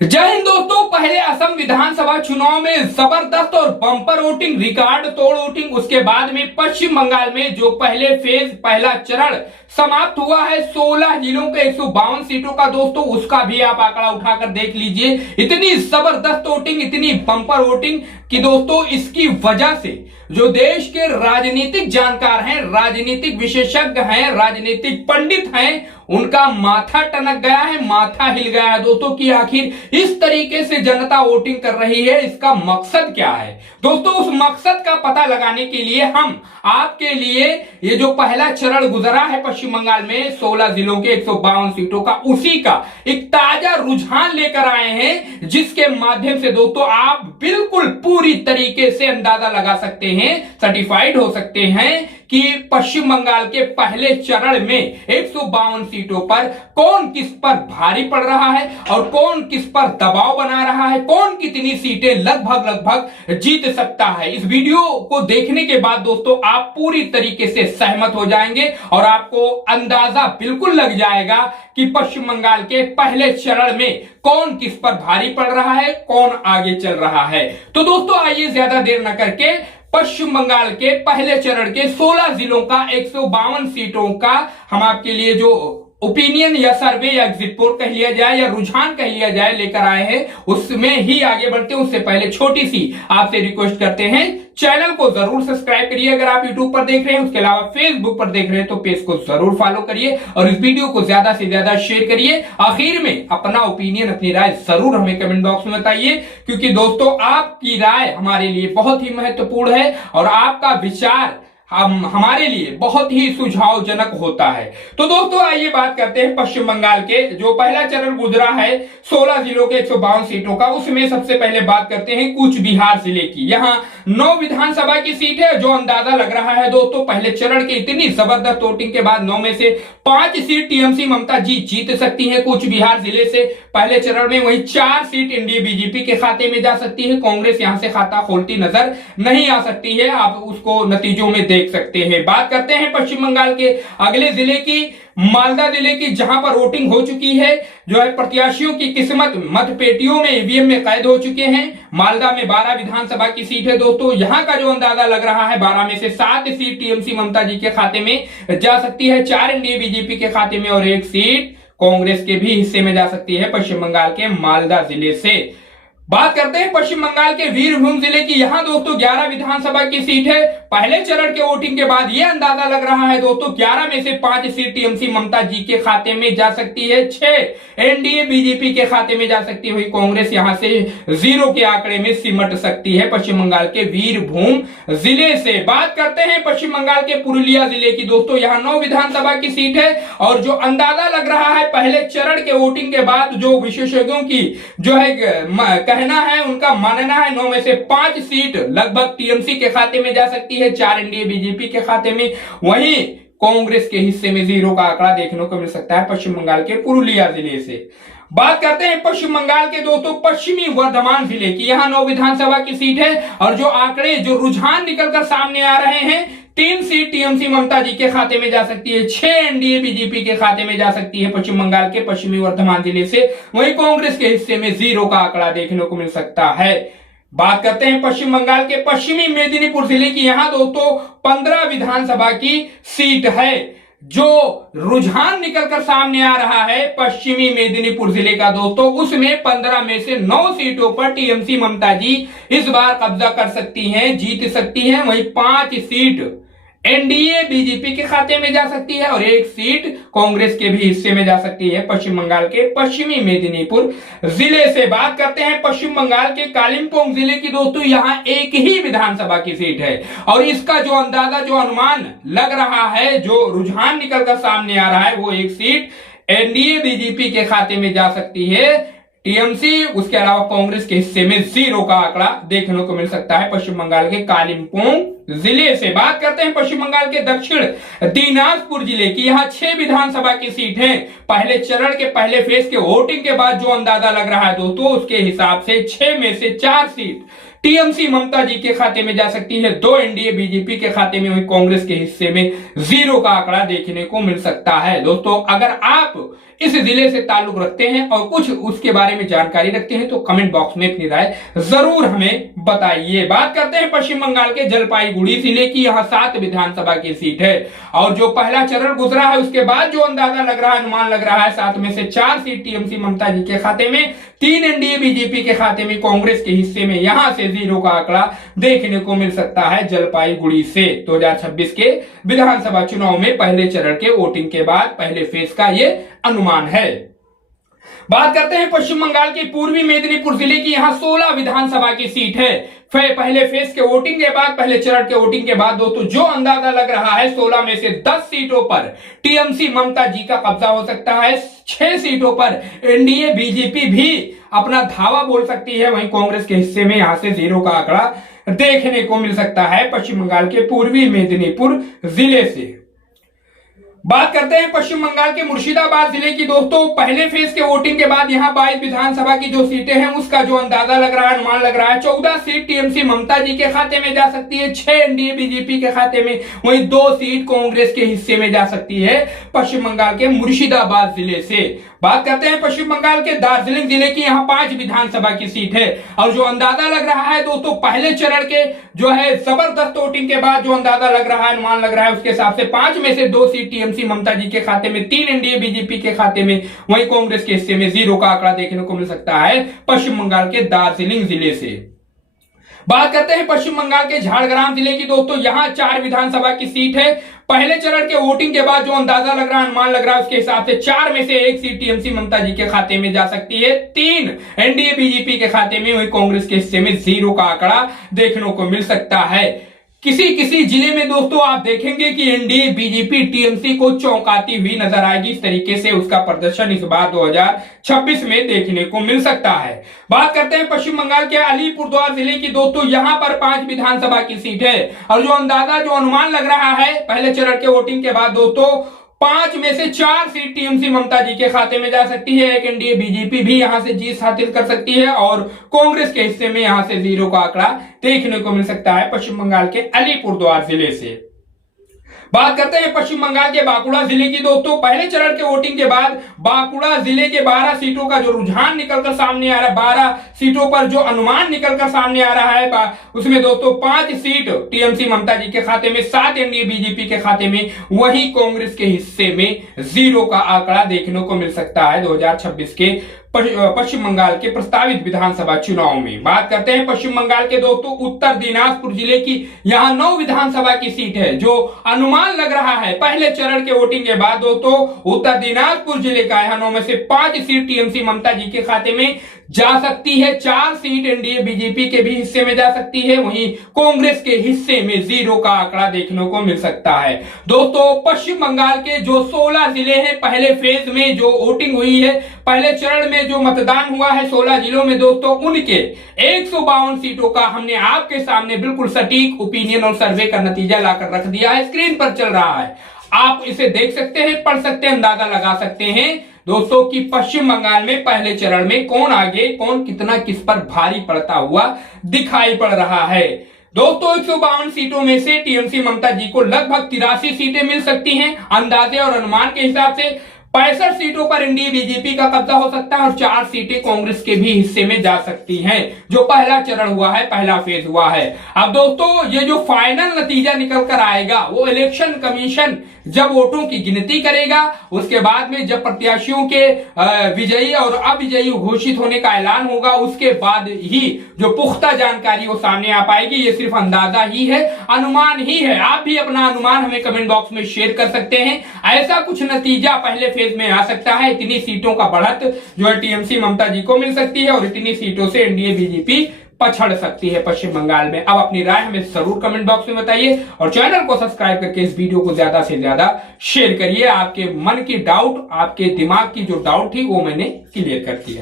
जय हिंद दोस्तों। पहले असम विधानसभा चुनाव में जबरदस्त और बम्पर वोटिंग, रिकॉर्ड तोड़ वोटिंग, उसके बाद में पश्चिम बंगाल में जो पहले फेज, पहला चरण समाप्त हुआ है 16 जिलों के 152 सीटों का दोस्तों, उसका भी आप आंकड़ा उठाकर देख लीजिए। इतनी जबरदस्त वोटिंग, इतनी बम्पर वोटिंग कि दोस्तों इसकी वजह से जो देश के राजनीतिक जानकार हैं, राजनीतिक विशेषज्ञ हैं, राजनीतिक पंडित हैं, उनका माथा टनक गया है, माथा हिल गया है दोस्तों कि आखिर इस तरीके से जनता वोटिंग कर रही है, इसका मकसद क्या है। दोस्तों उस मकसद का पता लगाने के लिए हम आपके लिए ये जो पहला चरण गुजरा है पश्चिम बंगाल में 16 जिलों के 152 सीटों का, उसी का एक ताजा रुझान लेकर आए हैं, जिसके माध्यम से दोस्तों आप बिल्कुल पूरी तरीके से अंदाजा लगा सकते हैं, सर्टिफाइड हो सकते हैं कि पश्चिम बंगाल के पहले चरण में 152 सीटों पर कौन किस पर भारी पड़ रहा है और कौन किस पर दबाव बना रहा है, कौन कितनी सीटें लगभग जीत सकता है। इस वीडियो को देखने के बाद दोस्तों आप पूरी तरीके से सहमत हो जाएंगे और आपको अंदाजा बिल्कुल लग जाएगा कि पश्चिम बंगाल के पहले चरण में कौन किस पर भारी पड़ रहा है, कौन आगे चल रहा है। तो दोस्तों आइए ज्यादा देर न करके पश्चिम बंगाल के पहले चरण के 16 जिलों का 152 सीटों का हम आपके लिए जो ओपिनियन या सर्वे या एग्जिट पोल कह लिया जाए या रुझान कह लिया जाए लेकर आए हैं, उसमें ही आगे बढ़ते हैं। उससे पहले छोटी सी आपसे रिक्वेस्ट करते हैं, चैनल को जरूर सब्सक्राइब करिए अगर आप यूट्यूब पर देख रहे हैं, उसके अलावा फेसबुक पर देख रहे हैं तो पेज को जरूर फॉलो करिए और इस वीडियो को ज्यादा से ज्यादा शेयर करिए। आखिर में अपना ओपिनियन, अपनी राय जरूर हमें कमेंट बॉक्स में बताइए, क्योंकि दोस्तों आपकी राय हमारे लिए बहुत ही महत्वपूर्ण है और आपका विचार हमारे लिए बहुत ही सुझावजनक होता है। तो दोस्तों आइए बात करते हैं पश्चिम बंगाल के जो पहला चरण गुजरा है 16 जिलों के 152 सीटों का, उसमें सबसे पहले बात करते हैं कूच बिहार जिले की। यहां 9 विधानसभा की सीट है, जो अंदाजा लग रहा है दोस्तों पहले चरण की इतनी जबरदस्त वोटिंग के बाद 9 में से 5 सीट टीएमसी ममता जी जीत सकती है कूच बिहार जिले से पहले चरण में। वहीं 4 सीट एनडीए बीजेपी के खाते में जा सकती है, कांग्रेस यहां से खाता खोलती नजर नहीं आ सकती है, आप उसको नतीजों में देख सकते हैं। बात करते हैं पश्चिम बंगाल के अगले जिले की, मालदा जिले की, जहां पर वोटिंग हो चुकी है, जो है प्रत्याशियों की किस्मत मतपेटियों में, ईवीएम में कैद हो चुके हैं। मालदा में 12 विधानसभा की सीट है दोस्तों, यहां का जो अंदाजा लग रहा है 12 में से 7 सीट टीएमसी ममता जी के खाते में जा सकती है, 4 एनडीए बीजेपी के खाते में और 1 सीट कांग्रेस के भी हिस्से में जा सकती है पश्चिम बंगाल के मालदा जिले से। बात करते हैं पश्चिम बंगाल के वीरभूम जिले की, यहां दोस्तों 11 विधानसभा की सीट है। पहले चरण के वोटिंग के बाद यह अंदाजा लग रहा है दोस्तों 11 में से 5 सीट टीएमसी ममता जी के खाते में जा सकती है, 6 एनडीए बीजेपी के खाते में जा सकती है। कांग्रेस यहां से 0 के आंकड़े में सिमट सकती है पश्चिम बंगाल के वीरभूम जिले से। बात करते हैं पश्चिम बंगाल के पुरुलिया जिले की दोस्तों, यहां 9 विधानसभा की सीट है और जो अंदाजा लग रहा है पहले चरण के वोटिंग के बाद, जो विशेषज्ञों की जो है कहना है, उनका मानना है 9 में से 5 सीट लगभग टीएमसी के खाते में जा सकती है, 4 एनडीए बीजेपी के खाते में। वहीं कांग्रेस के हिस्से में 0 का आंकड़ा देखने को मिल सकता है पश्चिम बंगाल के पुरुलिया जिले से। बात करते हैं पश्चिम बंगाल के दोस्तों पश्चिमी वर्धमान जिले की, यहां 9 विधानसभा की सीट है और जो आंकड़े, जो रुझान निकलकर सामने आ रहे हैं, 3 सीट टीएमसी ममता जी के खाते में जा सकती है, 6 एनडीए बीजेपी के खाते में जा सकती है पश्चिम बंगाल के पश्चिमी वर्धमान जिले से। वहीं कांग्रेस के हिस्से में 0 का आंकड़ा देखने को मिल सकता है। बात करते हैं पश्चिम बंगाल के पश्चिमी मेदिनीपुर जिले की, यहां दोस्तों 15 विधानसभा की सीट है। जो रुझान निकलकर सामने आ रहा है पश्चिमी मेदिनीपुर जिले का दोस्तों, उसमें 15 में से 9 सीटों पर टीएमसी ममता जी इस बार कब्जा कर सकती हैं, जीत सकती हैं। वहीं 5 सीट एनडीए बीजेपी के खाते में जा सकती है और 1 सीट कांग्रेस के भी हिस्से में जा सकती है पश्चिम बंगाल के पश्चिमी मेदिनीपुर जिले से। बात करते हैं पश्चिम बंगाल के कालिम्पोंग जिले की दोस्तों, यहां 1 ही विधानसभा की सीट है और इसका जो अंदाजा, जो अनुमान लग रहा है, जो रुझान निकलकर सामने आ रहा है, वो 1 सीट एनडीए बीजेपी के खाते में जा सकती है, टीएमसी उसके अलावा कांग्रेस के हिस्से में 0 का आंकड़ा देखने को मिल सकता है पश्चिम बंगाल के कालिम्पोंग जिले से। बात करते हैं पश्चिम बंगाल के दक्षिण दिनाजपुर जिले की, यहां 6 विधानसभा की सीट है। पहले चरण के पहले फेज के वोटिंग के बाद जो अंदाजा लग रहा है दोस्तों, उसके हिसाब से 6 में से 4 सीट टीएमसी ममता जी के खाते में जा सकती है, 2 एनडीए बीजेपी के खाते में, वहीं कांग्रेस के हिस्से में 0 का आंकड़ा देखने को मिल सकता है। दोस्तों अगर आप इस जिले से ताल्लुक रखते हैं और कुछ उसके बारे में जानकारी रखते हैं तो कमेंट बॉक्स में अपनी राय जरूर हमें बताइए। बात करते हैं पश्चिम बंगाल के जलपाईगुड़ी जिले की। यहाँ 7 विधानसभा की सीट है और जो पहला चरण गुजरा है उसके बाद जो अंदाजा लग रहा है, अनुमान लग रहा है, 7 में से 4 सीट टीएमसी ममता जी के खाते में, 3 एनडीए बीजेपी के खाते में, कांग्रेस के हिस्से में। यहां से 0 का आंकड़ा देखने को मिल सकता है जलपाईगुड़ी से। 2026 के विधानसभा चुनाव में पहले चरण के वोटिंग के बाद पहले फेज का ये अनुमान है। बात करते हैं पश्चिम बंगाल की पूर्वी मेदिनीपुर जिले की। यहां 16 विधानसभा की सीट है। पहले फेज के वोटिंग के बाद, पहले चरण के वोटिंग के बाद दोस्तों जो अंदाजा लग रहा है 16 में से 10 सीटों पर टीएमसी ममता जी का कब्जा हो सकता है। 6 सीटों पर एनडीए बीजेपी भी अपना धावा बोल सकती है। वहीं कांग्रेस के हिस्से में यहां से 0 का आंकड़ा देखने को मिल सकता है पश्चिम बंगाल के पूर्वी मेदिनीपुर जिले से। बात करते हैं पश्चिम बंगाल के मुर्शिदाबाद जिले की। दोस्तों पहले फेज के वोटिंग के बाद यहां 22 विधानसभा की जो सीटें हैं उसका जो अंदाजा लग रहा है, अनुमान लग रहा है, 14 सीट टीएमसी ममता जी के खाते में जा सकती है, 6 एनडीए बीजेपी के खाते में, वहीं 2 सीट कांग्रेस के हिस्से में जा सकती है पश्चिम बंगाल के मुर्शिदाबाद जिले से। बात करते हैं पश्चिम बंगाल के दार्जिलिंग जिले की। यहां 5 विधानसभा की सीट है और जो अंदाजा लग रहा है दोस्तों पहले चरण के जो है जबरदस्त वोटिंग के बाद जो अंदाजा लग रहा है, अनुमान लग रहा है, उसके हिसाब से 5 में से 2 सीट टीएमसी ममता जी के खाते में, 3 एनडीए बीजेपी के खाते में, वहीं कांग्रेस के हिस्से में 0 का आंकड़ा देखने को मिल सकता है पश्चिम बंगाल के दार्जिलिंग जिले से। बात करते हैं पश्चिम बंगाल के झारग्राम जिले की। दोस्तों यहां 4 विधानसभा की सीट है। पहले चरण के वोटिंग के बाद जो अंदाजा लग रहा है, अनुमान लग रहा है, उसके हिसाब से 4 में से 1 सीट टीएमसी ममता जी के खाते में जा सकती है, 3 एनडीए बीजेपी के खाते में, वहीं कांग्रेस के हिस्से में 0 का आंकड़ा देखने को मिल सकता है। किसी किसी जिले में दोस्तों आप देखेंगे कि एनडीए बीजेपी टीएमसी को चौंकाती हुई नजर आएगी। इस तरीके से उसका प्रदर्शन इस बार 2026 में देखने को मिल सकता है। बात करते हैं पश्चिम बंगाल के अलीपुरद्वार जिले की। दोस्तों यहां पर 5 विधानसभा की सीट है और जो अंदाजा, जो अनुमान लग रहा है पहले चरण के वोटिंग के बाद दोस्तों 5 में से 4 सीट टीएमसी ममता जी के खाते में जा सकती है, 1 एनडीए बीजेपी भी यहां से जीत हासिल कर सकती है और कांग्रेस के हिस्से में यहां से 0 का आंकड़ा देखने को मिल सकता है पश्चिम बंगाल के अलीपुरद्वार जिले से। बात करते हैं पश्चिम बंगाल के बांकुड़ा जिले की। दोस्तों पहले चरण के वोटिंग के बाद बांकुड़ा जिले के 12 सीटों का जो रुझान निकलकर सामने आ रहा है, 12 सीटों पर जो अनुमान निकलकर सामने आ रहा है, उसमें दोस्तों 5 सीट टीएमसी ममता जी के खाते में, 7 एनडीए बीजेपी के खाते में, वहीं कांग्रेस के हिस्से में 0 का आंकड़ा देखने को मिल सकता है 2026 के पश्चिम बंगाल के प्रस्तावित विधानसभा चुनाव में। बात करते हैं पश्चिम बंगाल के दोस्तों उत्तर दिनाजपुर जिले की। यहां 9 विधानसभा की सीट है। जो अनुमान लग रहा है पहले चरण के वोटिंग के बाद दोस्तों उत्तर दिनाजपुर जिले का, यहां 9 में से 5 सीट टीएमसी ममता जी के खाते में जा सकती है, 4 सीट एनडीए बीजेपी के भी हिस्से में जा सकती है, वहीं कांग्रेस के हिस्से में 0 का आंकड़ा देखने को मिल सकता है। दोस्तों पश्चिम बंगाल के जो 16 जिले हैं, पहले फेज में जो वोटिंग हुई है, पहले चरण में जो मतदान हुआ है 16 जिलों में दोस्तों, उनके 152 सीटों का हमने आपके सामने बिल्कुल सटीक ओपिनियन और सर्वे का नतीजा लाकर रख दिया है। स्क्रीन पर चल रहा है, आप इसे देख सकते हैं, पढ़ सकते हैं, अंदाजा लगा सकते हैं दोस्तों कि पश्चिम बंगाल में पहले चरण में कौन आगे, कौन कितना किस पर भारी पड़ता हुआ दिखाई पड़ रहा है। दोस्तों 152 सीटों में से टीएमसी ममता जी को लगभग 83 सीटें मिल सकती हैं अंदाजे और अनुमान के हिसाब से। 65 सीटों पर एनडीए बीजेपी का कब्जा हो सकता है और 4 सीटें कांग्रेस के भी हिस्से में जा सकती हैं। जो पहला चरण हुआ है, पहला फेज हुआ है। अब दोस्तों ये जो फाइनल नतीजा निकल कर आएगा वो इलेक्शन कमीशन जब वोटों की गिनती करेगा, उसके बाद में जब प्रत्याशियों के विजयी और अविजयी घोषित होने का ऐलान होगा, उसके बाद ही जो पुख्ता जानकारी वो सामने आ पाएगी। ये सिर्फ अंदाजा ही है, अनुमान ही है। आप भी अपना अनुमान हमें कमेंट बॉक्स में शेयर कर सकते हैं। ऐसा कुछ नतीजा पहले फेज में आ सकता है, इतनी सीटों का बढ़त जो है टीएमसी ममता जी को मिल सकती है और इतनी सीटों से एनडीए बीजेपी पछड़ सकती है पश्चिम बंगाल में। अब अपनी राय हमें जरूर कमेंट बॉक्स में बताइए और चैनल को सब्सक्राइब करके इस वीडियो को ज्यादा से ज्यादा शेयर करिए। आपके मन की डाउट, आपके दिमाग की जो डाउट थी वो मैंने क्लियर कर दिया।